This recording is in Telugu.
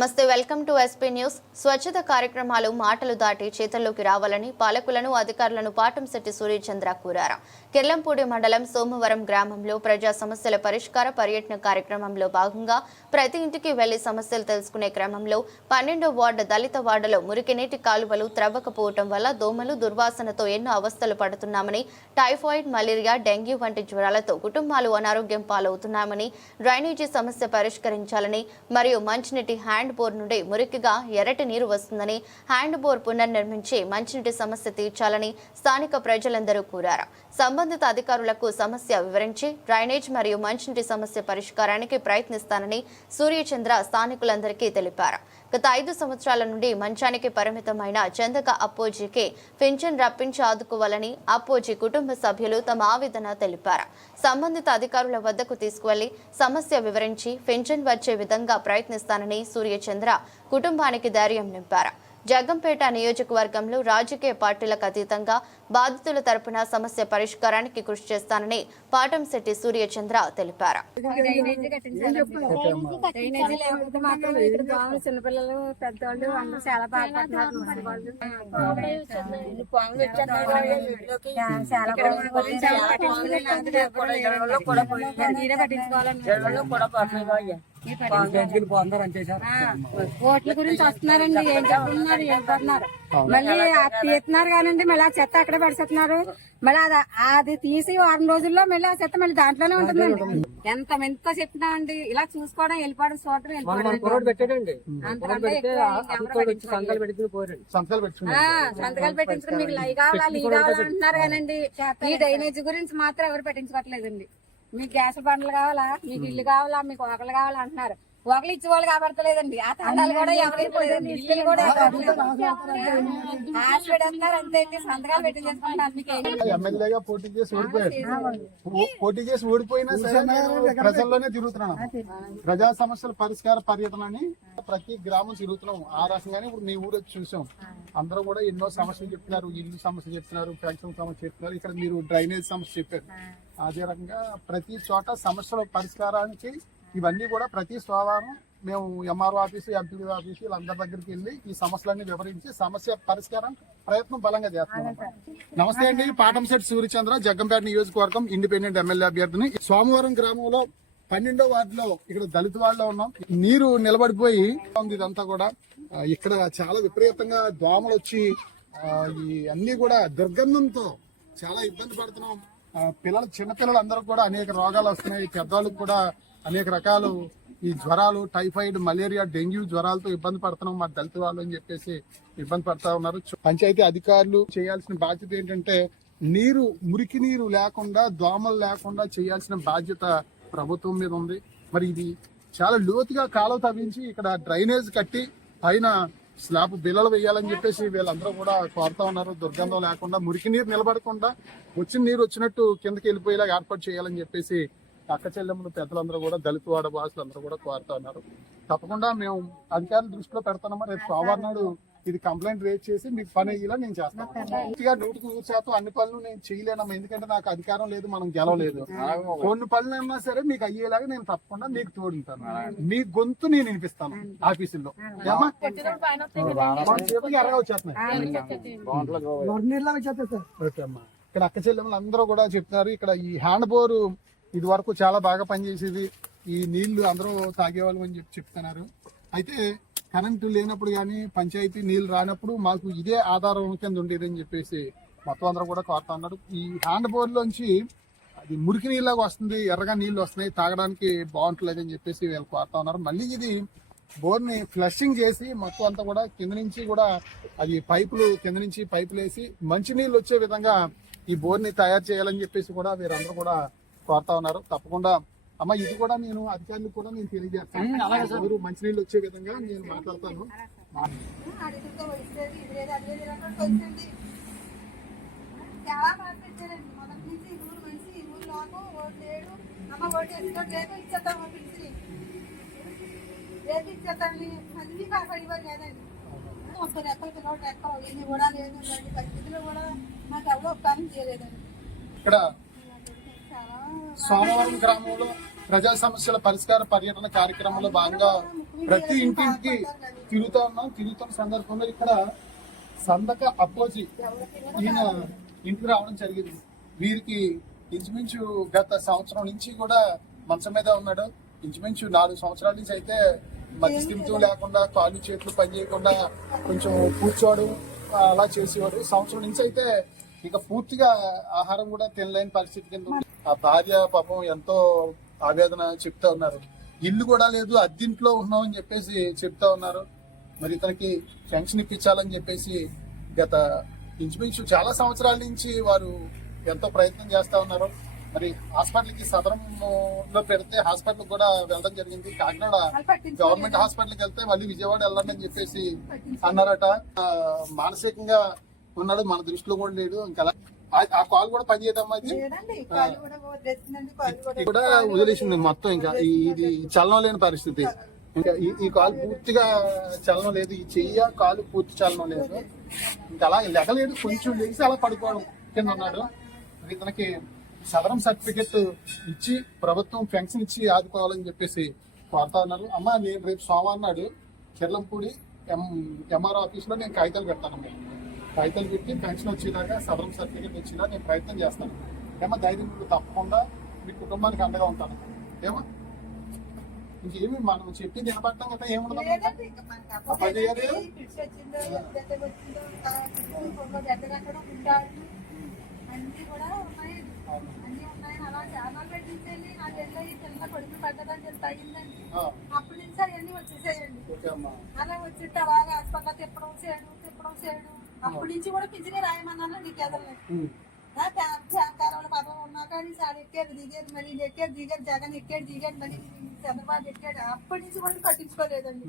నమస్తే వెల్కమ్ టు ఎస్పీ న్యూస్. స్వచ్ఛత కార్యక్రమాలు మాటలు దాటి చేతల్లోకి రావాలని పాలకులను అధికారులను పాటంశెట్టి సూర్యచంద్ర కోరారు. కిర్లంపూడి మండలం సోమవరం గ్రామంలో ప్రజా సమస్యల పరిష్కార పర్యటన కార్యక్రమంలో భాగంగా ప్రతి ఇంటికి వెళ్ళి సమస్యలు తెలుసుకునే క్రమంలో పన్నెండో వార్డు దళిత వార్డులో మురికినీటి కాలువలు త్రవ్వకపోవటం వల్ల దోమలు దుర్వాసనతో ఎన్నో అవస్థలు పడుతున్నామని టైఫాయిడ్ మలేరియా డెంగ్యూ వంటి జ్వరాలతో కుటుంబాలు అనారోగ్యం పాలవుతున్నామని డ్రైనేజీ సమస్య పరిష్కరించాలని మరియు మంచినీటి హ్యాండ్ బోర్ నుండి మురికిగా ఎర్రటి నీరు వస్తుందని హ్యాండ్ బోర్ పునర్నిర్మించి మంచినీటి సమస్య తీర్చాలని స్థానిక ప్రజలందరూ కోరారు. సంబంధిత అధికారులకు సమస్య వివరించి డ్రైనేజ్ మరియు మంచినీటి సమస్య పరిష్కారానికి ప్రయత్నిస్తానని సూర్యచంద్ర స్థానికులందరికీ తెలిపారు. గత ఐదు సంవత్సరాల నుండి మంచానికి పరిమితమైన చందక అప్పోజీకి పింఛన్ రప్పించి ఆదుకోవాలని అప్పోజీ కుటుంబ సభ్యులు తమ ఆవేదన తెలిపారు. సంబంధిత అధికారుల వద్దకు తీసుకువెళ్ళి సమస్య వివరించి పింఛన్ వచ్చే విధంగా ప్రయత్నిస్తానని సూర్యచంద్ర కుటుంబానికి ధైర్యం నింపారు. జగంపేట నియోజకవర్గంలో రాజకీయ పార్టీలకు అతీతంగా బాధితుల తరపున సమస్య పరిష్కారానికి కృషి చేస్తానని పాటంశెట్టి సూర్యచంద్ర తెలిపారు. చిన్నపిల్లలు పెద్దవాళ్ళు చాలా ఈ ఓట్ల గురించి వస్తున్నారండి. ఏం చెప్తున్నారు ఏం పడుతున్నారు మళ్ళీ తీస్తున్నారు కానండి మళ్ళీ ఆ చెత్త అక్కడే పడిస్తున్నారు మళ్ళీ అది అది తీసి వారం రోజుల్లో మళ్ళీ ఆ చెత్త మళ్ళీ దాంట్లోనే ఉంటుందండి. ఎంత ఎంత చెప్తున్నామండి ఇలా చూసుకోవడం వెళ్ళిపోవడం వచ్చి సంతకాలు పెట్టించుకుని మీకు లై కావాలా కావాలా అంటున్నారు కానండి. ఈ డ్రైనేజ్ గురించి మాత్రం ఎవరు పెట్టించుకోవట్లేదండి. మీకు గ్యాస్ బండ్లు కావాలా? మీకు ఇల్లు కావాలా? మీకు ఒకళ్ళు కావాలా అంటున్నారు. ఒకళ్ళు ఇచ్చే వాళ్ళు కాబడతలేదండి. ఆ తండాలు కూడా ఇల్లు హాస్పిటల్ అంతే సంతకాలు మీకు ఎమ్మెల్యేగా పోటీ చేసి ఓడిపోయాడు. ఓ- పోటీ చేసి ఓడిపోయినా సరే ప్రజల్లోనే తిరుగుతున్నాను. ప్రజా సమస్యల పరిష్కార పర్యటన అని ప్రతి గ్రామం తిరుగుతున్నాం ఆ రకంగానే ఇప్పుడు మీ ఊరు వచ్చి చూసాం. అందరూ కూడా ఎన్నో సమస్యలు చెప్తున్నారు. ఇల్లు సమస్య చెప్తున్నారు. పెన్షన్ సమస్య చెప్తున్నారు. ఇక్కడ మీరు డ్రైనేజ్ సమస్య చెప్పారు. అదే రకంగా ప్రతి చోట సమస్యల పరిష్కారానికి ఇవన్నీ కూడా ప్రతి సోమవారం మేము ఎంఆర్ఓ ఆఫీసు ఎంపీ ఆఫీసు వీళ్ళందరి దగ్గరికి వెళ్ళి ఈ సమస్యలన్నీ వివరించి సమస్య పరిష్కారం ప్రయత్నం బలంగా చేస్తున్నాం. నమస్తే అండి. పాటంశెట్టి సూర్యచంద్ర జగ్గంపేట నియోజకవర్గం ఇండిపెండెంట్ ఎమ్మెల్యే అభ్యర్థిని. సోమవారం గ్రామంలో పన్నెండో వార్డులో ఇక్కడ దళిత వార్డులో ఉన్నాం. నీరు నిలబడిపోయి ఉంది ఇదంతా కూడా. ఇక్కడ చాలా విపరీతంగా దోమలు వచ్చి ఈ అన్ని కూడా దుర్గంధంతో చాలా ఇబ్బంది పడుతున్నాం. పిల్లలు చిన్నపిల్లలు అందరూ కూడా అనేక రోగాలు వస్తున్నాయి. పెద్దవాళ్ళకి కూడా అనేక రకాలు ఈ జ్వరాలు టైఫాయిడ్ మలేరియా డెంగ్యూ జ్వరాలతో ఇబ్బంది పడుతున్నాం. మా దళిత వాళ్ళు అని చెప్పేసి ఇబ్బంది పడతా ఉన్నారు. పంచాయతీ అధికారులు చేయాల్సిన బాధ్యత ఏంటంటే నీరు మురికి నీరు లేకుండా దోమలు లేకుండా చేయాల్సిన బాధ్యత ప్రభుత్వం మీద ఉంది. మరి ఇది చాలా లోతుగా కాలువ తవ్వించి ఇక్కడ డ్రైనేజ్ కట్టి పైన స్లాబ్ బిల్లలు వేయాలని చెప్పేసి వీళ్ళందరూ కూడా కోరుతా ఉన్నారు. దుర్గంధం లేకుండా మురికి నీరు నిలబడకుండా వచ్చిన నీరు వచ్చినట్టు కిందకి వెళ్ళిపోయేలా ఏర్పాటు చేయాలని చెప్పేసి అక్క చెల్లెములు పెద్దలందరూ కూడా దళిత వాడ భాషలు అందరూ కూడా కోరుతా ఉన్నారు. తప్పకుండా మేము అధికారుల దృష్టిలో పెడతామా రేపు సోమవారం నాడు ఇది కంప్లైంట్ రేజ్ చేసి మీకు పని అయ్యేలా నేను చేస్తాను. పూర్తిగా నూటికి నూరు శాతం అన్ని పనులు నేను చేయలేనమ్మా. ఎందుకంటే నాకు అధికారం లేదు మనం గెలవలేదు. కొన్ని పనులు అయినా సరే మీకు అయ్యేలాగా నేను తప్పకుండా మీకు తోడుంటాను. మీ గొంతు నేను వినిపిస్తాను ఆఫీసుల్లో. ఇక్కడ అక్క చెల్లెములు అందరూ కూడా చెప్తున్నారు ఇక్కడ ఈ హ్యాండ్ బోర్ ఇది వరకు చాలా బాగా పనిచేసేది. ఈ నీళ్ళు అందరూ తాగేవాళ్ళు అని చెప్పి చెప్తున్నారు. అయితే కరెంటు లేనప్పుడు కానీ పంచాయతీ నీళ్ళు రానప్పుడు మాకు ఇదే ఆధారం కింద ఉండేది అని చెప్పేసి మొత్తం అందరూ కూడా కోరుతా ఉన్నారు. ఈ హ్యాండ్ బోర్లోంచి అది మురికి నీళ్ళగా వస్తుంది ఎర్రగా నీళ్ళు వస్తున్నాయి తాగడానికి బాగుంటలేదు అని చెప్పేసి వీళ్ళు కోరుతా ఉన్నారు. మళ్ళీ ఇది బోర్ని ఫ్లషింగ్ చేసి మొత్తం అంతా కూడా కింద నుంచి కూడా అది పైపులు కింద నుంచి పైపులు వేసి మంచి నీళ్ళు వచ్చే విధంగా ఈ బోర్ని తయారు చేయాలని చెప్పేసి కూడా వీరందరూ కూడా కోరుతా ఉన్నారు. తప్పకుండా అమ్మ ఇది కూడా నేను అధికారులకు కూడా నేను తెలియజేస్తాను. అలాగే మీరు మంచినీళ్ళు వచ్చే విధంగా నేను మాట్లాడతాను. చాలా మొదటి నుంచి ఈ ఊరు మనిషి ఈ ఊరు లోను ఓటు లేడు అమ్మ ఓటు వేసుకోవడం లేదు ఇచ్చేద్దాం పిలిచి? రేపు ఇచ్చేద్దామని అన్ని కాపాడిపోయి లేదండి ముప్పై రెక్కలు పిల్లలు రెక్కలు ఇన్ని కూడా లేదు. ఇలాంటి పరిస్థితులు కూడా మాకు ఎవరో పని చేయలేదండి. ఇక్కడ సోమవారం గ్రామంలో ప్రజా సమస్యల పరిష్కార పర్యటన కార్యక్రమంలో భాగంగా ప్రతి ఇంటింటికి తిరుగుతా ఉన్నాం. తిరుగుతున్న సందర్భంలో ఇక్కడ సందక అప్పోజి ఈయన ఇంటికి రావడం జరిగింది. వీరికి ఇంచుమించు గత సంవత్సరం నుంచి కూడా మంచం మీద ఉన్నాడు. ఇంచుమించు నాలుగు సంవత్సరాల నుంచి అయితే మధ్య లేకుండా కాళ్ళు చేతులు పని చేయకుండా కొంచెం కూర్చోవడం అలా చేసేవాడు. సంవత్సరం నుంచి అయితే ఇక పూర్తిగా ఆహారం కూడా తినలేని పరిస్థితి కింద ఆ భార్య పాపం ఎంతో ఆవేదన చెప్తా ఉన్నారు. ఇల్లు కూడా లేదు అద్దింట్లో ఉన్నాం అని చెప్పేసి చెప్తా ఉన్నారు. మరి ఇతనికి పెన్షన్ ఇప్పించాలని చెప్పేసి గత ఇంచుమించు చాలా సంవత్సరాల నుంచి వారు ఎంతో ప్రయత్నం చేస్తా ఉన్నారు. మరి హాస్పిటల్కి పెడితే హాస్పిటల్ కూడా వెళ్ళడం జరిగింది. కాకినాడ గవర్నమెంట్ హాస్పిటల్కి వెళ్తే మళ్ళీ విజయవాడ వెళ్ళండి అని చెప్పేసి అన్నారట. మానసికంగా ఉన్నాడు మన దృష్టిలో కూడా లేడు. ఇంకా ఆ- కాల్ కూడా ఇది? ఇది కూడా వదిలేసింది మొత్తం ఇంకా. ఇది చలనం లేని పరిస్థితి. ఇంకా ఈ- కాలు పూర్తిగా చలనం లేదు. ఈ చెయ్య కాలు పూర్తి చలనం లేదు. ఇంకా అలా లెగలేడు కొంచెం లేచి అలా పడుకోవడం కింద ఉన్నాడు. ఇతనికి సదరం సర్టిఫికెట్ ఇచ్చి ప్రభుత్వం పెన్షన్ ఇచ్చి ఆదుకోవాలని చెప్పేసి కోరుతా ఉన్నారు. అమ్మ నేను రేపు సోమవారం నాడు కిర్లంపూడి ఎం ఎంఆర్ ఆఫీస్లో నేను కాగితాలు పెడతానమ్మా. కాగితాలు పెట్టి పెన్షన్ వచ్చేలాగా సదరం సర్టిఫికెట్ వచ్చేలా నేను ప్రయత్నం చేస్తాను. ఏమో ధైర్యం తప్పకుండా మీ కుటుంబానికి అండగా ఉంటాను. ఏమో? ఇంకేమి? మనం చెప్పి నిలబడటం కదా ఏముండదు అన్ని కూడా ఉన్నాయి. అన్ని ఉన్నాయని అలా చాలా పెట్టించండి నాకు వెళ్ళి పిల్ల కొడుకు చెప్పి అప్పటి నుంచి అవన్నీ వచ్చేసాయండి. అలా వచ్చి అలాగా హాస్పిటల్ తిప్పడం చేయడం తిప్పడం చేయడం. అప్పటి నుంచి కూడా పింఛనే రాయమన్నాను నీకు ఎదలేదు ఉమ్. శాంకారాల పదం ఉన్నా కానీ సార్ ఎక్కాడు దిగేది మళ్ళీ ఎక్కాడు దిగాడు జగన్ ఎక్కాడు దిగాడు మళ్ళీ చంద్రబాబు ఎక్కాడు అప్పటి నుంచి కూడా పట్టించుకోలేదండి.